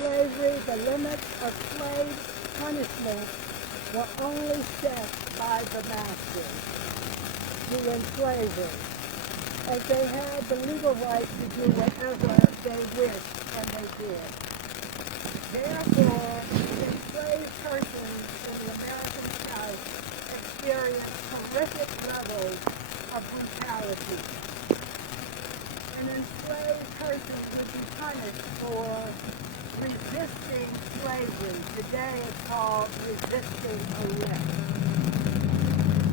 slavery, the limits of slaves' punishment were only set by the masters, the enslavers, as they had the legal right to do whatever they wished, and they did. Therefore, enslaved persons in the American South experienced horrific levels of brutality. An enslaved person would be punished for resisting slavery. Today it's called resisting arrest.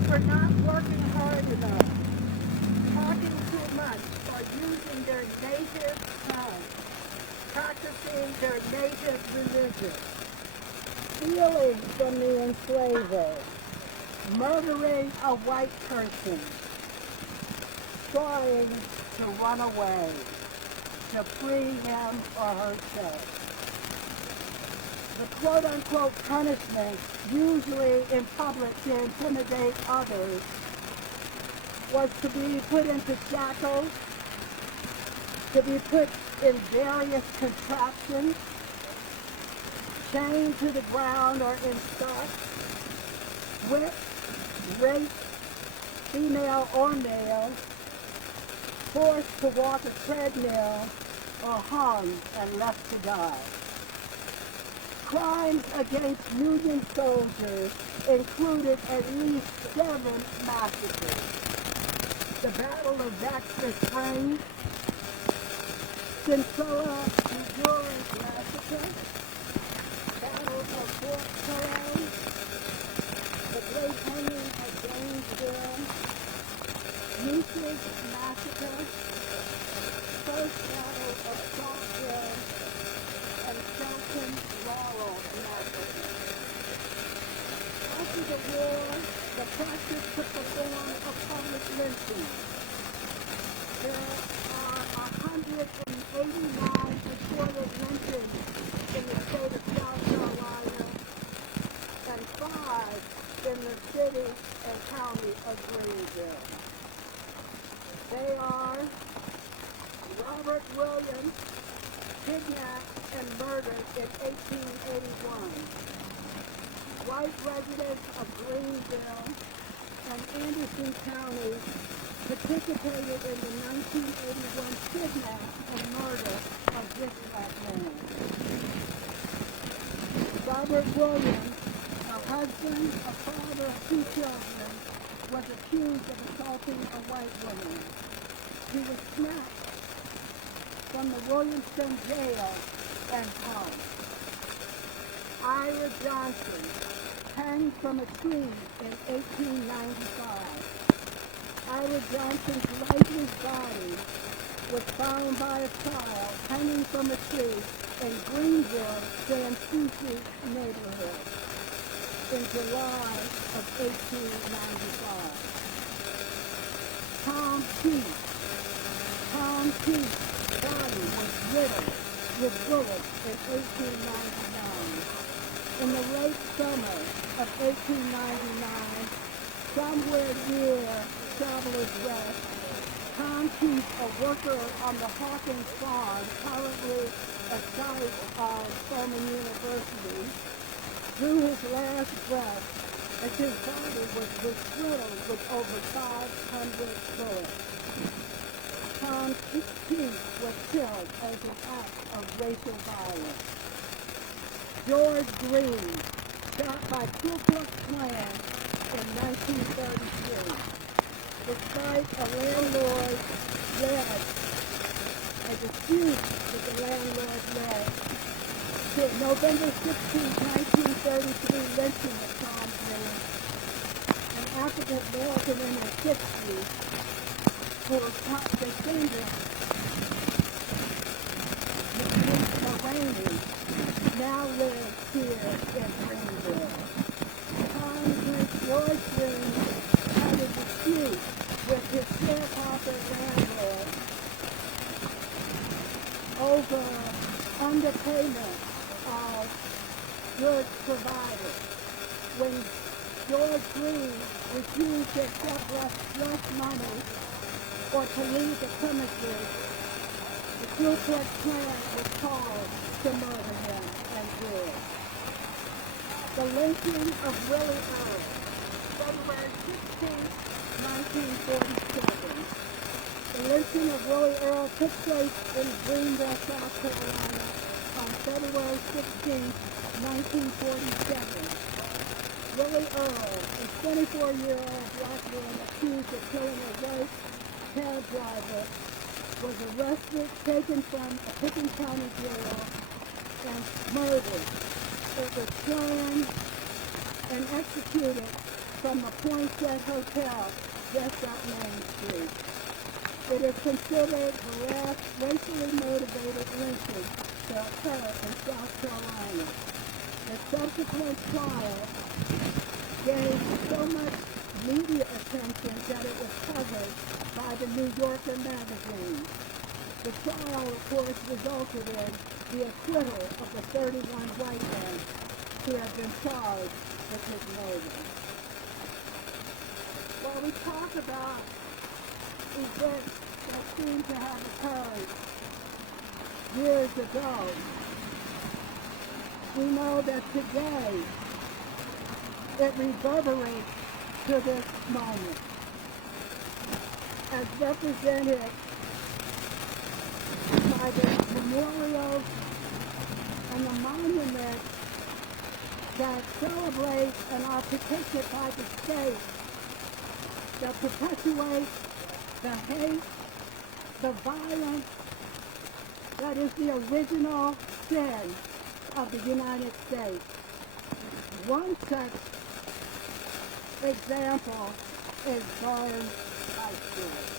For not working hard enough, talking too much, or using their native tongue, practicing their native religion, stealing from the enslaver, murdering a white person, trying to run away, to free him or herself. The quote-unquote punishment, usually in public to intimidate others, was to be put into shackles, to be put in various contraptions, chained to the ground or in stocks, whipped, raped, female or male, forced to walk a treadmill, or hung and left to die. Crimes against Union soldiers included at least 7 massacres. The Battle of Baxter Springs, Centilla, Missouri massacre, Battle of Fort Pillow, the Great Hanging of Greenville, Usage massacre, First Battle of Saltville, and Shelton Laurel massacre. After the war, the practice took the form of public lynching. There are 189 recorded lynchings in the state of South Carolina and 5 in the city and county of Greenville. They are Robert Williams, kidnapped and murdered in 1881. White residents of Greenville and Anderson County participated in the 1981 kidnap and murder of this black man. Robert Williams, a husband, a father of 2 children, was accused of assaulting a white woman. He was snatched from the Williamston jail and hung. Ira Johnson hanged from a tree in 1895. Ira Johnson's lifeless body was found by a child hanging from a tree in Greenville, San Souci neighborhood in July of 1895. Tom Keith's body was riddled with bullets in 1899. In the late summer of 1899, somewhere near Travelers Rest, Tom Keith, a worker on the Hawkins farm, currently a site of Spelman University, drew his last breath as his body was riddled with over 500 bullets. Tom Keith was killed as an act of racial violence. George Green, shot by Ku Klux Klan in 1933. Despite a dispute that the landlord led to November 16, 1933 lynching of Tom Green, an African American in his 60s who was descendant Mulvaney, now lives here in Greenville. George Green had a dispute with his sharecropper landlord over underpayment of goods provided. When George Green refused to accept less money or to leave the premises, The Ku Klux Klan was called to murder him and did. The lynching of Willie Earl, February 16, 1947. The lynching of Willie Earl took place in Greenville, South Carolina on February 16, 1947. Willie Earl, a 24-year-old black man accused of killing a white cab driver, was arrested, taken from a Pickens County jail, and murdered. It was planned and executed from the Poinsett Hotel just up Main Street. It is considered the last racially motivated lynching to occur in South Carolina. The subsequent trial gained so much media attention that it was covered by the New Yorker magazine. The trial, of course, resulted in the acquittal of the 31 white men who had been charged with his murder. While we talk about events that seem to have occurred years ago, we know that today it reverberates to this moment, as represented by the memorials and the monuments that celebrate and are protected by the state, that perpetuate the hate, the violence that is the original sin of the United States. One such example is Barnes High School.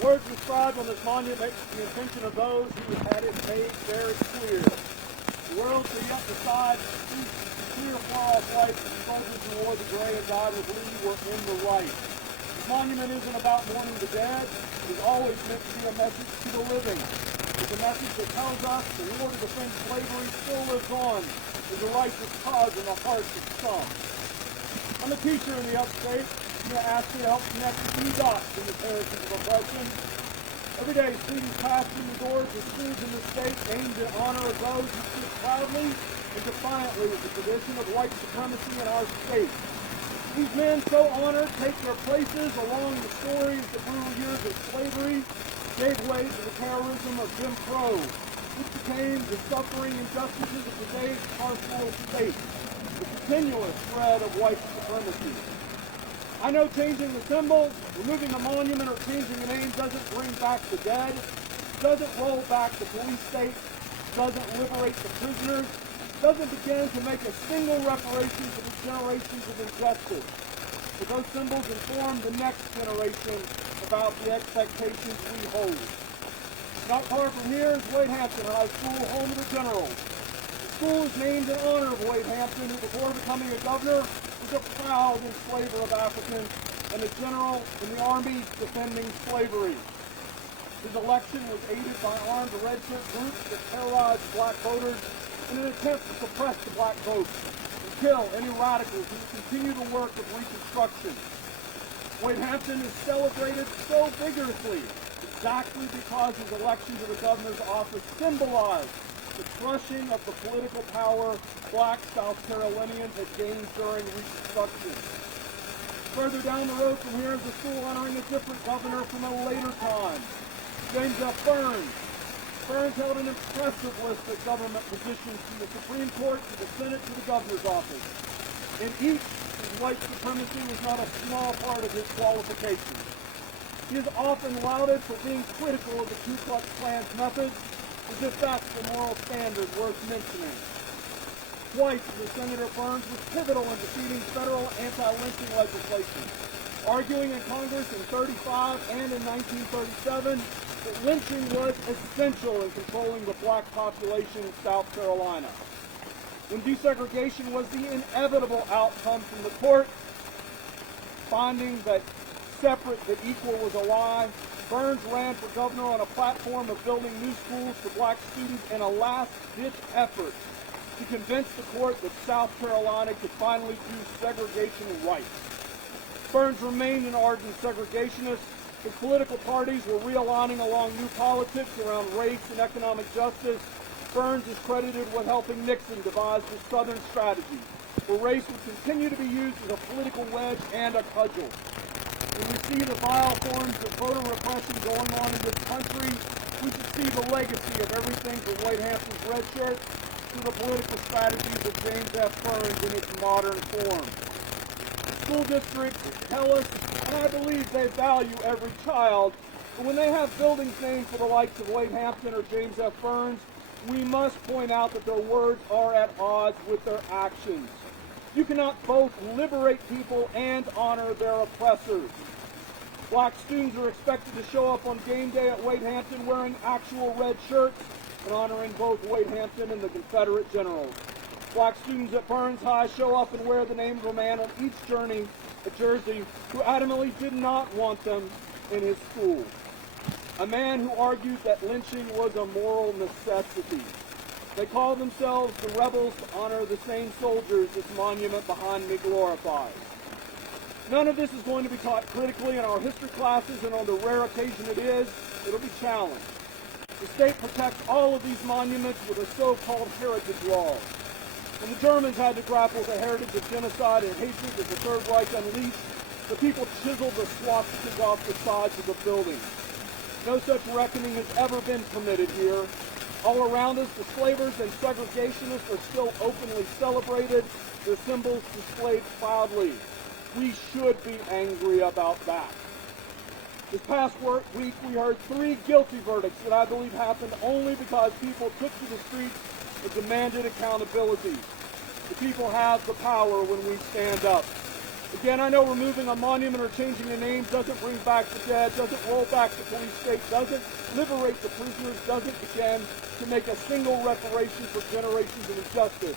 The words inscribed on this monument make the intention of those who had it made very clear. The world shall yet decide clear far-off light that the soldiers who wore the gray and died with Lee were in the right. This monument isn't about mourning the dead. It is always meant to be a message to the living. It's a message that tells us the war to defend slavery still lives on as a righteous cause in the hearts of some. I'm a teacher in the upstate. I'm going to ask you to help connect the key dots in the parishes of oppression. Every day, students pass through the doors of schools in the state aimed in honor of those who speak proudly and defiantly of the tradition of white supremacy in our state. These men, so honored, take their places along the stories of the brutal years of slavery gave way to the terrorism of Jim Crow, which became the suffering injustices of today's carceral state, the continuous thread of white supremacy. I know changing the symbols, removing the monument, or changing the name doesn't bring back the dead, doesn't roll back the police state, doesn't liberate the prisoners, doesn't begin to make a single reparation for the generations of injustice. But those symbols inform the next generation about the expectations we hold. Not far from here is Wade Hampton High School, home of the Generals. The school is named in honor of Wade Hampton, who before becoming a governor was a proud enslaver of Africans and a general in the Army defending slavery. His election was aided by armed red shirt groups that terrorized black voters in an attempt to suppress the black vote and kill any radicals who continue the work of Reconstruction. Wade Hampton is celebrated so vigorously exactly because his election to the governor's office symbolized the crushing of the political power black South Carolinians had gained during Reconstruction. Further down the road from here is a school honoring a different governor from a later time, James F. Burns. Burns held an impressive list of government positions from the Supreme Court to the Senate to the governor's office. In each, white supremacy was not a small part of his qualifications. He is often lauded for being critical of the Ku Klux Klan's methods, as if that's the moral standard worth mentioning. Twice, Senator Burns was pivotal in defeating federal anti-lynching legislation, arguing in Congress in 1935 and in 1937 that lynching was essential in controlling the black population in South Carolina. When desegregation was the inevitable outcome from the court, finding that separate but equal was a lie, Burns ran for governor on a platform of building new schools for black students in a last-ditch effort to convince the court that South Carolina could finally do segregation right. Burns remained an ardent segregationist. His political parties were realigning along new politics around race and economic justice. Burns is credited with helping Nixon devise the Southern strategy, where race would continue to be used as a political wedge and a cudgel. When we see the vile forms of voter repression going on in this country, we should see the legacy of everything from Wade Hampton's red shirt to the political strategies of James F. Burns in its modern form. School districts tell us, and I believe they value every child, but when they have buildings named for the likes of Wade Hampton or James F. Burns, we must point out that their words are at odds with their actions. You cannot both liberate people and honor their oppressors. Black students are expected to show up on game day at Wade Hampton wearing actual red shirts and honoring both Wade Hampton and the Confederate generals. Black students at Burns High show up and wear the name of a man on each jersey who adamantly did not want them in his school. A man who argued that lynching was a moral necessity. They call themselves the rebels to honor the same soldiers this monument behind me glorifies. None of this is going to be taught critically in our history classes, and on the rare occasion it is, it'll be challenged. The state protects all of these monuments with a so-called heritage law. When the Germans had to grapple with the heritage of genocide and hatred that the Third Reich unleashed, the people chiseled the swastikas off the sides of the buildings. No such reckoning has ever been permitted here. All around us, the slavers and segregationists are still openly celebrated, their symbols displayed proudly. We should be angry about that. This past week, we heard 3 guilty verdicts that I believe happened only because people took to the streets and demanded accountability. The people have the power when we stand up. Again, I know removing a monument or changing a name doesn't bring back the dead, doesn't roll back the police state, doesn't liberate the prisoners, doesn't begin to make a single reparation for generations of injustice.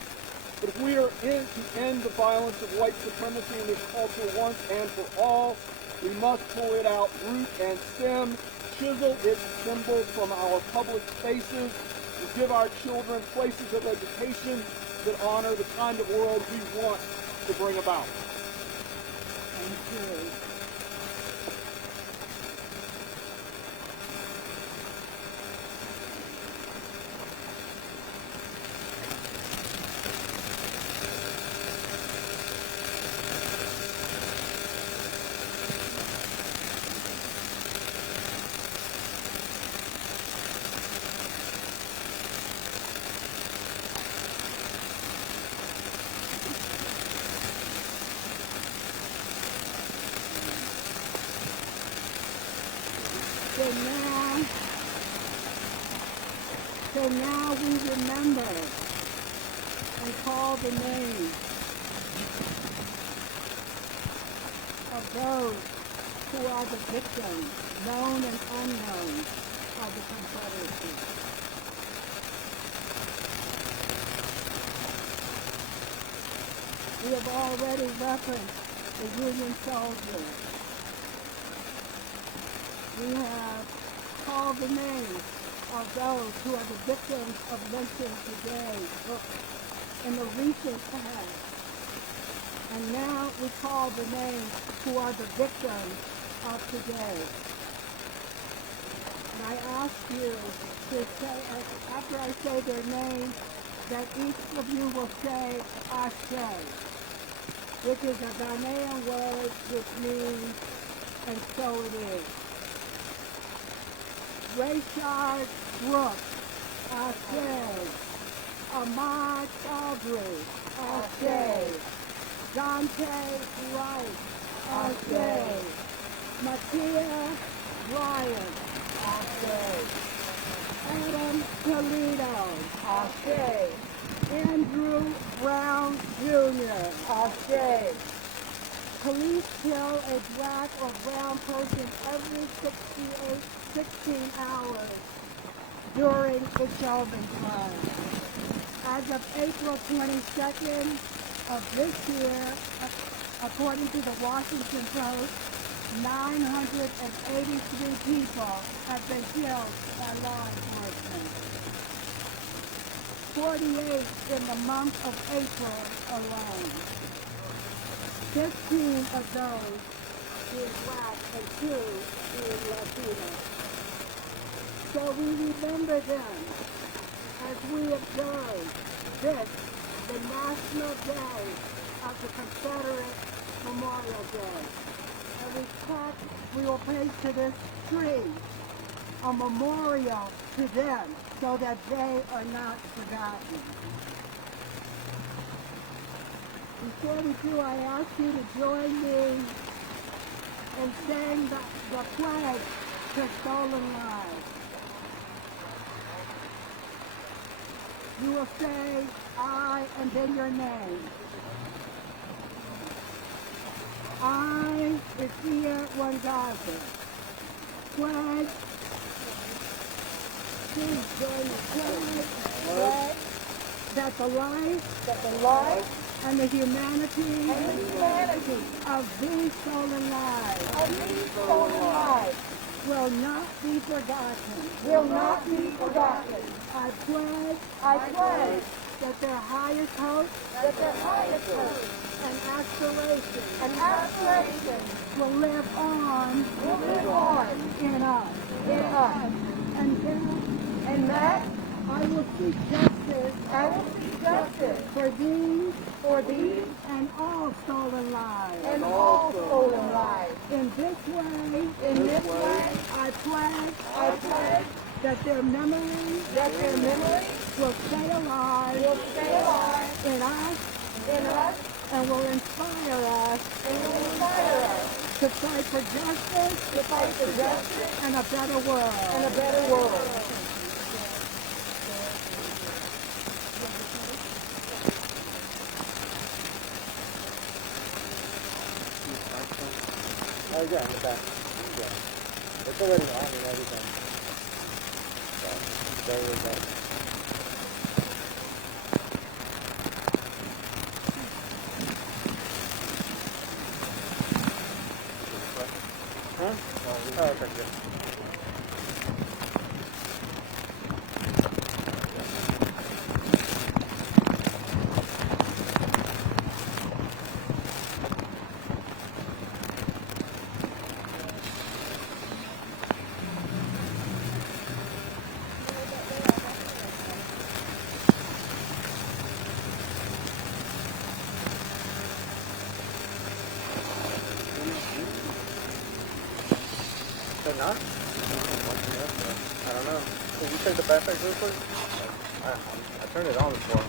But if we are in to end the violence of white supremacy in this culture once and for all, we must pull it out root and stem, chisel its symbol from our public spaces, and give our children places of education that honor the kind of world we want to bring about. Thank you. So now we remember and call the names of those who are the victims, known and unknown, of the Confederacy. We have already referenced the Union soldiers. We have called the names of those who are the victims of lynching today in the recent past. And now we call the names who are the victims of today. And I ask you to say, after I say their names, that each of you will say Ashe, which is a Ghanaian word which means, and so it is. Rayshard Brooks, Ashe. Ahmad Aubrey, Ashe. Dante Wright, Ashe. Matia Ryan, Ashe. Adam Toledo, Ashe. Andrew Brown Jr., Ashe. Police kill a black or brown person every 16 hours during the Chauvin Run. As of April 22nd of this year, according to the Washington Post, 983 people have been killed by law enforcement. 48 in the month of April alone. 15 of those being black and 2 being Latino. So we remember them as we observe this, the National Day of the Confederate Memorial Day. And we will place to this tree a memorial to them so that they are not forgotten. Before we do, I ask you to join me in saying the pledge to stolen lives. You will say, I, and then your name. I, Ikia Wangaza, pledge. Please join the pledge that the life and the humanity of these stolen lives will not be forgotten. I pledge that their highest hopes and aspirations will live on in us. And that I will seek justice for these and all stolen lives. In this way, I pledge that their memories will stay alive in us and will inspire us to fight for justice and a better world. Oh yeah, in the back. Yeah. It's already on and everything. So, there we go. Huh? Oh, okay, good. They're not? I don't know. Can you check the backpack real quick? I turned it on before.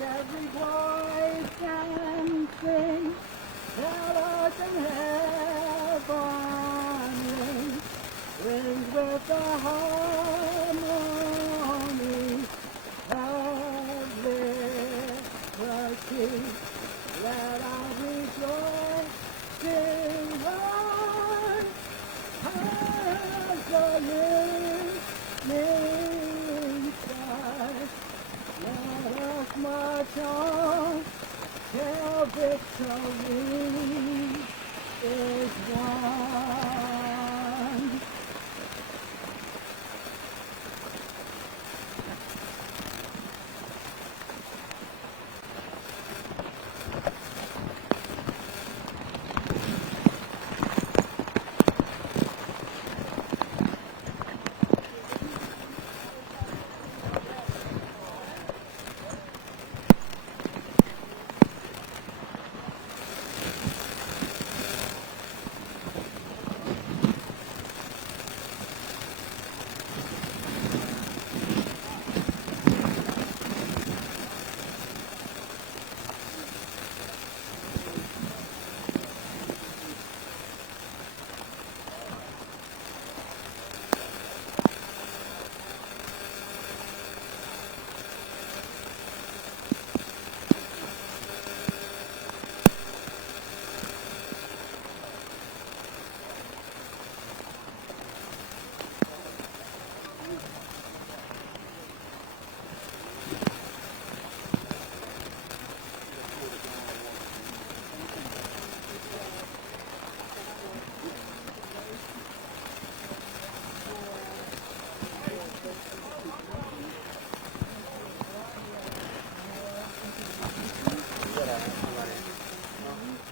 Every voice and sing, tell us in heaven rings with the harmony of liberty. Let our rejoicing heart as the evening sky. Let us march on till victory is won.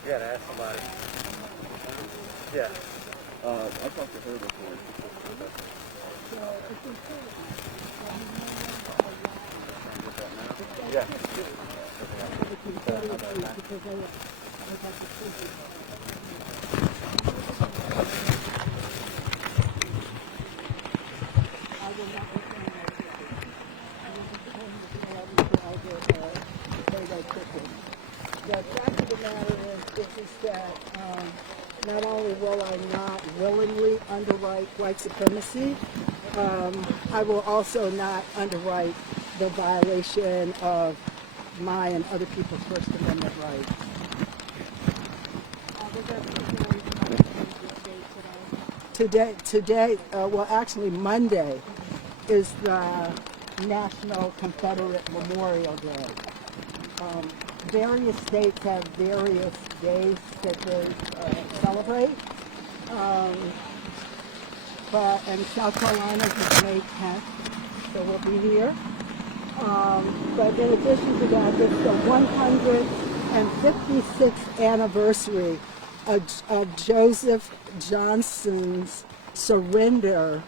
You gotta ask somebody. Yeah. I talked to her before. Yeah. The fact of the matter is that not only will I not willingly underwrite white supremacy, I will also not underwrite the violation of my and other people's First Amendment rights. Today, well, actually Monday is the National Confederate Memorial Day. Various states have various days that they celebrate, and South Carolina is May 10th, so we'll be here. But in addition to that, it's the 156th anniversary of Joseph Johnson's surrender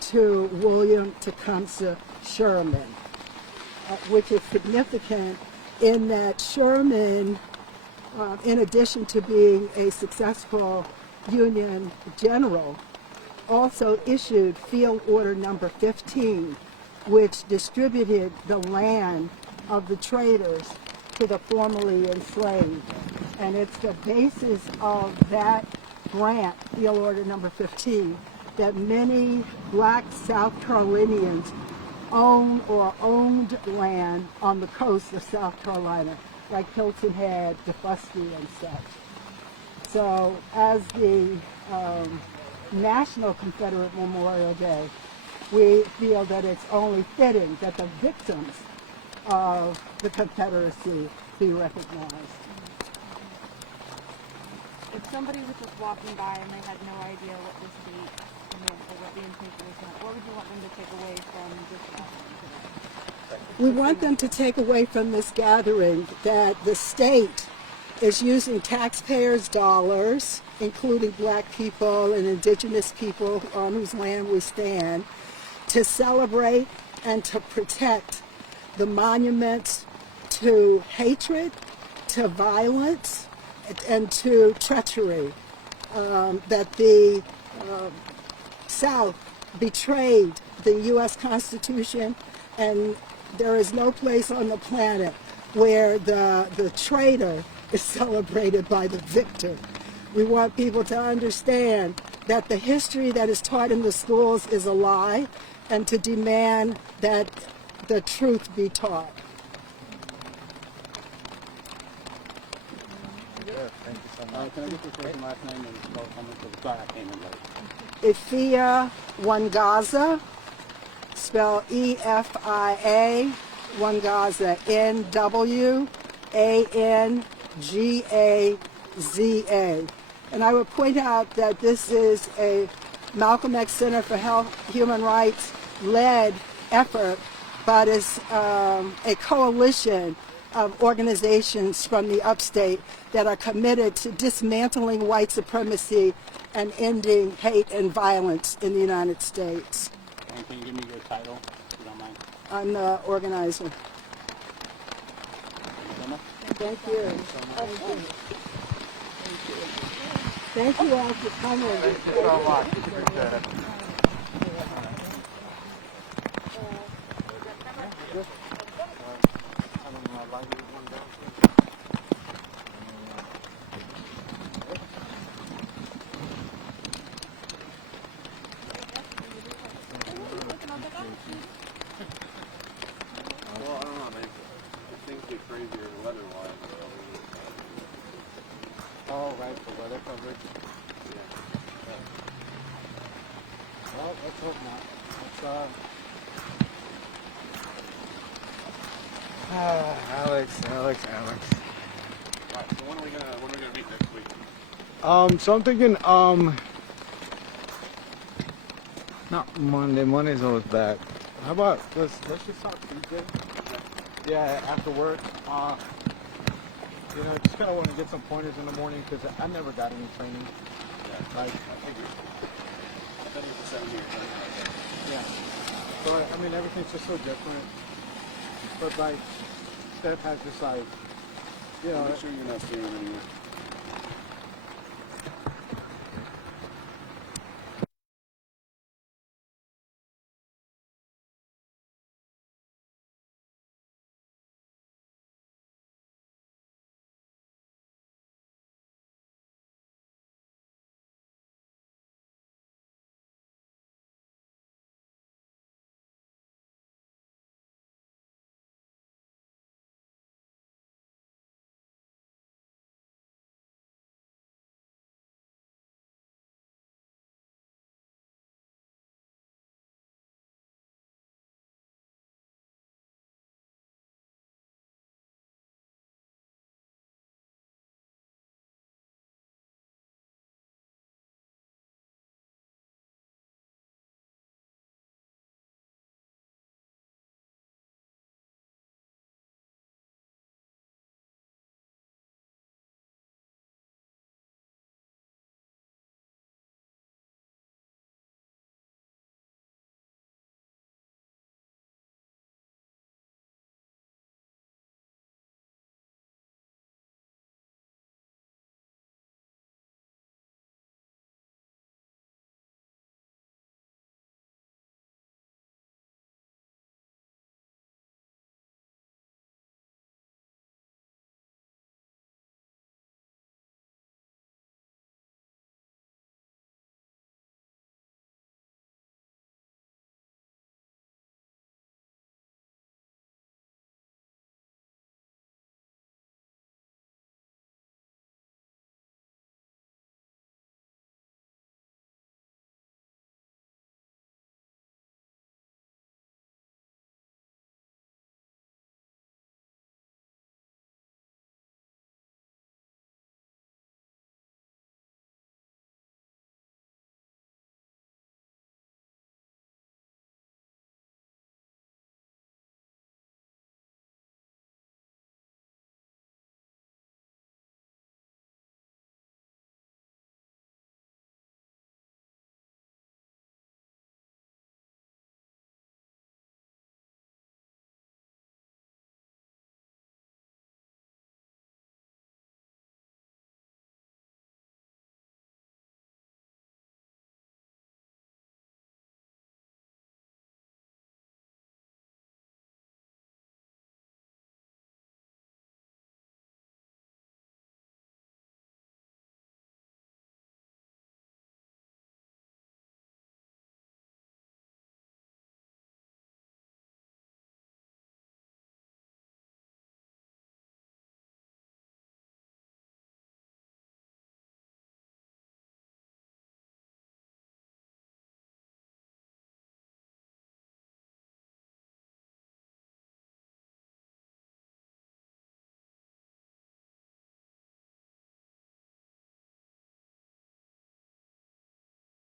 to William Tecumseh Sherman, which is significant in that Sherman, in addition to being a successful Union general, also issued Field Order Number 15, which distributed the land of the traders to the formerly enslaved. And it's the basis of that grant, Field Order Number 15, that many black South Carolinians own or owned land on the coast of South Carolina, like Hilton Head, DeFusty, and such. So as the National Confederate Memorial Day, we feel that it's only fitting that the victims of the Confederacy be recognized. If somebody was just walking by and they had no idea what this date meant or what the intention was, what would you want them to take away from this gathering today? We want them to take away from this gathering that the state is using taxpayers' dollars, including black people and indigenous people on whose land we stand, to celebrate and to protect the monuments to hatred, to violence, and to treachery, that the South betrayed the U.S. Constitution, and there is no place on the planet where the traitor is celebrated by the victor. We want people to understand that the history that is taught in the schools is a lie, and to demand that the truth be taught. Thank you so much. Can I get your first and last name and spell something for the side I came in late? Ifia Wangaza, spell E-F-I-A, Wangaza, N-W-A-N-G-A-Z-A. GAZA. And I would point out that this is a Malcolm X Center for Human Rights led effort, but is a coalition of organizations from the upstate that are committed to dismantling white supremacy and ending hate and violence in the United States. And can you give me your title, if you don't mind? I'm the organizer. Thank you so much. Thank you. Thank you all for coming. Thank you so much. Appreciate it. Well, I don't know, man. Things get crazier weather-wise. Oh, right, the weather coverage. Well, let's hope not. Alex. Alright, so when are we gonna meet next week? So I'm thinking, not Monday. Monday's always bad. How about let's just talk Tuesday? Yeah, after work. You know, just kind of want to get some pointers in the morning because I never got any training. Yeah, Like, I figured. I've done it for 7 years. yeah. So I mean, everything's just so different. But like, Steph has just like, you know. Make sure you're not seeing them anymore.